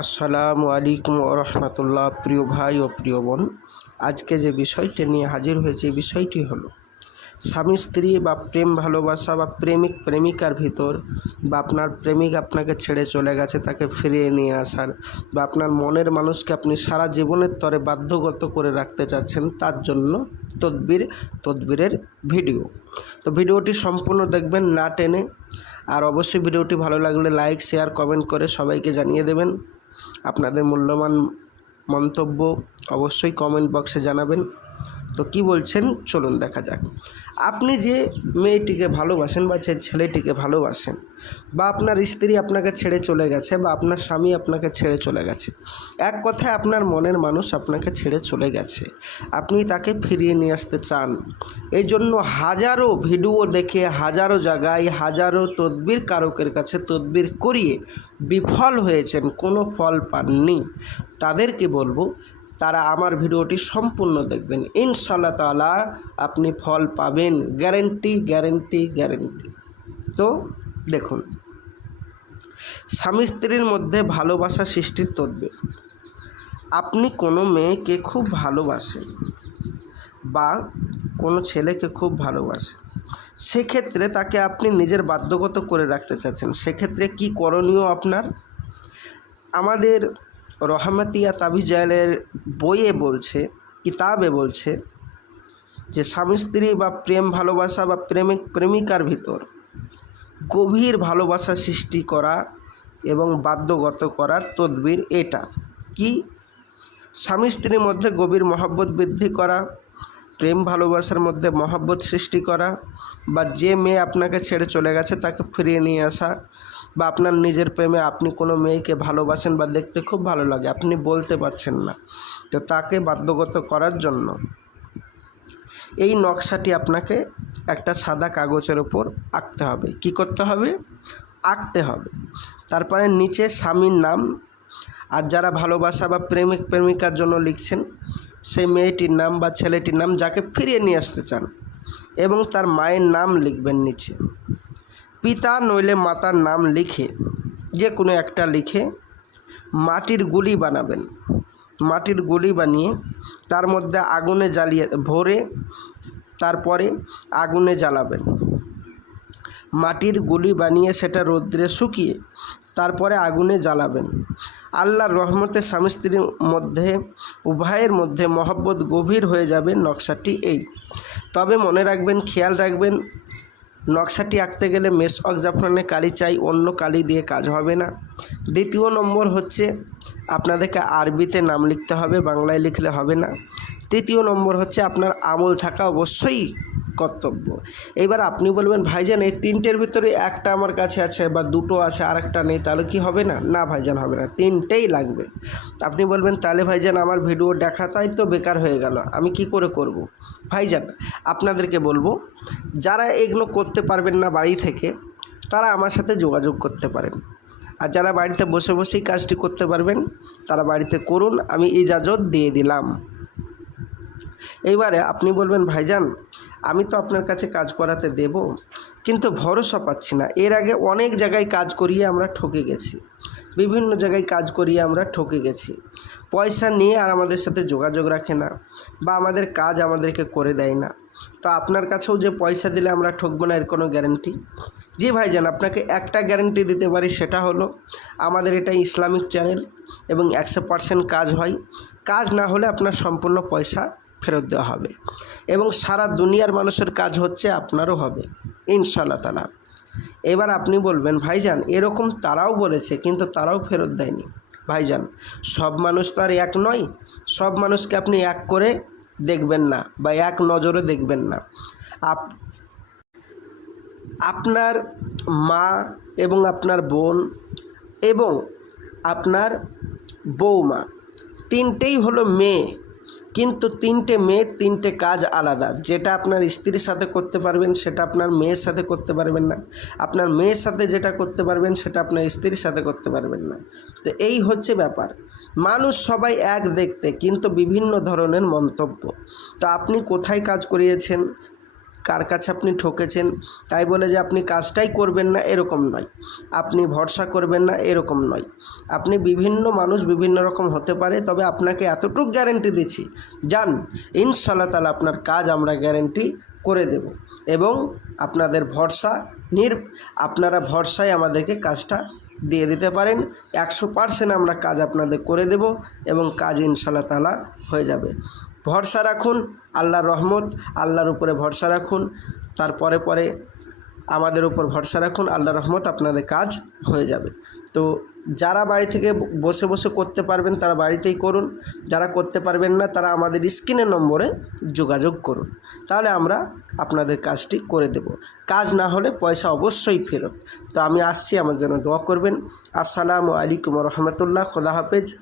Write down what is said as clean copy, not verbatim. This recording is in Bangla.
আসসালামু আলাইকুম ওরহমতুল্লাহ। প্রিয় ভাই ও প্রিয় বোন, আজকে যে বিষয়টি নিয়ে হাজির হয়েছে এই বিষয়টি হলো স্বামী স্ত্রী বা প্রেম ভালোবাসা বা প্রেমিক প্রেমিকার ভিতর বা আপনার প্রেমিক আপনাকে ছেড়ে চলে গেছে তাকে ফিরিয়ে নিয়ে আসার বা আপনার মনের মানুষকে আপনি সারা জীবনের তরে বাধ্যগত করে রাখতে চাচ্ছেন, তার জন্য তদবিরের ভিডিও। তো ভিডিওটি সম্পূর্ণ দেখবেন, না টেনে। আর অবশ্যই ভিডিওটি ভালো লাগলে লাইক শেয়ার কমেন্ট করে সবাইকে জানিয়ে দেবেন। আপনাদের মূল্যবান মন্তব্য অবশ্যই কমেন্ট বক্সে জানাবেন। তো কি বলছেন চলুন দেখা যাক। আপনি যে মেয়েটিকে ভালোবাসেন বা যে ছেলেটিকে ভালোবাসেন বা আপনার স্ত্রী আপনাকে ছেড়ে চলে গেছে বা আপনার স্বামী আপনাকে ছেড়ে চলে গেছে, এক কথায় আপনার মনের মানুষ আপনাকে ছেড়ে চলে গেছে, আপনি তাকে ফিরিয়ে নিয়ে আসতে চান। এই জন্য হাজারো ভিডিও দেখে হাজারো জায়গায় হাজারো তদবির কারকের কাছে তদবির করিয়ে বিফল হয়েছেন, কোনো ফল পাননি। তাদেরকে বলবো তারা আমার ভিডিওটি সম্পূর্ণ দেখবেন, ইনশাআল্লাহ তাআলা আপনি ফল পাবেন, গ্যারেন্টি গ্যারেন্টি গ্যারেন্টি। তো দেখুন, স্বামী স্ত্রীর মধ্যে ভালোবাসা সৃষ্টির তদবির। আপনি কোনো মেয়েকে খুব ভালোবাসেন বা কোনো ছেলেকে খুব ভালোবাসেন, সেক্ষেত্রে তাকে আপনি নিজের বাধ্যগত করে রাখতে চাচ্ছেন। সেক্ষেত্রে কি করণীয় আপনার? আমাদের রহমতিয়া তাবিজালের বইয়ে বলছে, কিতাবে বলছে যে স্বামী স্ত্রী বা প্রেম ভালোবাসা বা প্রেমিক প্রেমিকার ভিতর গভীর ভালোবাসা সৃষ্টি করা এবং বাধ্যগত করার তদবির এটা কি? স্বামী স্ত্রীর মধ্যে গভীর মহব্বত বৃদ্ধি করা, প্রেম ভালোবাসার মধ্যে মহব্বত সৃষ্টি করা, বা যে মেয়ে আপনাকে ছেড়ে চলে গেছে তাকে ফিরিয়ে নিয়ে আসা, বা আপনার নিজের প্রেমে আপনি কোনো মেয়েকে ভালোবাসেন বা দেখতে খুব ভালো লাগে, আপনি বলতে পারছেন না, তো তাকে বাধ্যগত করার জন্য এই নকশাটি আপনাকে একটা সাদা কাগজের উপর আঁকতে হবে। কি করতে হবে? আঁকতে হবে। তারপরে নিচে স্বামীর নাম, আর যারা ভালোবাসা বা প্রেমিক প্রেমিকার জন্য লিখছেন সেই মেয়েটির নাম বা ছেলেটির নাম যাকে ফিরিয়ে নিয়ে আসতে চান, এবং তার মায়ের নাম লিখবেন নিচে। পিতা নইলে মাতার নাম লিখে, যে কোনো একটা লিখে মাটির গুলি বানাবেন। মাটির গুলি বানিয়ে তার মধ্যে আগুনে জ্বালিয়ে ভরে তারপরে আগুনে জ্বালাবেন। মাটির গুলি বানিয়ে সেটা রৌদ্রে শুকিয়ে তারপরে আগুনে জ্বালাবেন। আল্লাহর রহমতে স্বামী স্ত্রীর মধ্যে উভয়ের মধ্যে মহব্বত গভীর হয়ে যাবে। নকশাটি এই। তবে মনে রাখবেন, খেয়াল রাখবেন, নকশাটি আঁকতে গেলে মেশক জাফরানের কালি চাই, অন্য কালি দিয়ে কাজ হবে না। দ্বিতীয় নম্বর হচ্ছে আপনাদেরকে আরবিতে নাম লিখতে হবে, বাংলায় লিখলে হবে না। তৃতীয় নম্বর হচ্ছে আপনার আমল থাকা অবশ্যই কর্তব্য। এবার আপনি বলবেন, ভাইজান এই তিনটের ভিতরে একটা আমার কাছে আছে বা দুটো আছে আর একটা নেই, তাহলে কি হবে না? না ভাইজান, হবে না, তিনটেই লাগবে। আপনি বলবেন, তাহলে ভাইজান আমার ভিডিও দেখাটাই তো বেকার হয়ে গেল, আমি কি করে করব? ভাইজান আপনাদেরকে বলবো, যারা এগুলো করতে পারবেন না বাড়ি থেকে, তারা আমার সাথে যোগাযোগ করতে পারেন। আর যারা বাড়িতে বসে বসেই কাজটি করতে পারবেন তারা বাড়িতে করুন, আমি ইজাজত দিয়ে দিলাম। এইবারে আপনি বলবেন, ভাইজান আমি তো আপনার কাছে কাজ করাতে দেব, কিন্তু ভরসা পাচ্ছি না। এর আগে অনেক জায়গায় কাজ করিয়ে আমরা ঠকে গেছি, বিভিন্ন জায়গায় কাজ করিয়ে আমরা ঠকে গেছি। পয়সা নিয়ে আর আমাদের সাথে যোগাযোগ রাখে না বা আমাদের কাজ আমাদেরকে করে দেয় না। তো আপনার কাছেও যে পয়সা দিলে আমরা ঠকবো না এর কোনো গ্যারান্টি? জি ভাইজান, আপনাকে একটা গ্যারান্টি দিতে পারি, সেটা হলো আমাদের এটা ইসলামিক চ্যানেল এবং 100% কাজ হয়। কাজ না হলে আপনার সম্পূর্ণ পয়সা ফেরত দেওয়া হবে, এবং সারা দুনিয়ার মানুষের কাজ হচ্ছে, আপনারও হবে ইনশাআল্লাহ তাআলা। এবার আপনি বলবেন, ভাইজান এরকম তারাও বলেছে কিন্তু তারাও ফেরত দেয়নি। ভাইজান সব মানুষ তো আর এক নয়, সব মানুষকে আপনি এক করে দেখবেন না বা এক নজরে দেখবেন না। আপনার মা এবং আপনার বোন এবং আপনার বৌমা তিনটেই হলো মেয়ে, কিন্তু তিনটে মেয়ের তিনটে কাজ আলাদা। যেটা আপনার স্ত্রীর সাথে করতে পারবেন সেটা আপনার মেয়ের সাথে করতে পারবেন না, আপনার মেয়ের সাথে যেটা করতে পারবেন সেটা আপনার স্ত্রীর সাথে করতে পারবেন না। তো এই হচ্ছে ব্যাপার। মানুষ সবাই এক দেখতে, কিন্তু বিভিন্ন ধরনের মন্তব্য। তো আপনি কোথায় কাজ করিয়েছেন কার কাছে আপনি ঠকেছেন, তাই বলে যে আপনি কাজটাই করবেন না এরকম নয়, আপনি ভরসা করবেন না এরকম নয়। আপনি বিভিন্ন মানুষ বিভিন্ন রকম হতে পারে, তবে আপনাকে এতটুকু গ্যারেন্টি দিচ্ছি, যান ইনশাআল্লাহ তাআলা আপনার কাজ আমরা গ্যারেন্টি করে দেব। এবং আপনাদের আপনারা ভরসায় আমাদেরকে কাজটা দিয়ে দিতে পারেন। 100% আমরা কাজ আপনাদের করে দেব এবং কাজ ইনশাআল্লাহ তাআলা হয়ে যাবে। ভরসা রাখুন, আল্লাহর রহমত, আল্লাহর উপরে ভরসা রাখুন, তারপরে আমাদের উপর ভরসা রাখুন, আল্লাহর রহমত, আপনাদের কাজ হয়ে যাবে। তো যারা বাড়ি থেকে বসে বসে করতে পারবেন তারা বাড়িতেই করুন, যারা করতে পারবেন না তারা আমাদের স্ক্রিনের নম্বরে যোগাযোগ করুন, তাহলে আমরা আপনাদের কাজটি করে দেব। কাজ না হলে পয়সা অবশ্যই ফেরত। তো আমি আসছি, আমার জন্য দোয়া করবেন। আসসালামু আলাইকুম রহমতুল্লাহ। খোদা হাফেজ।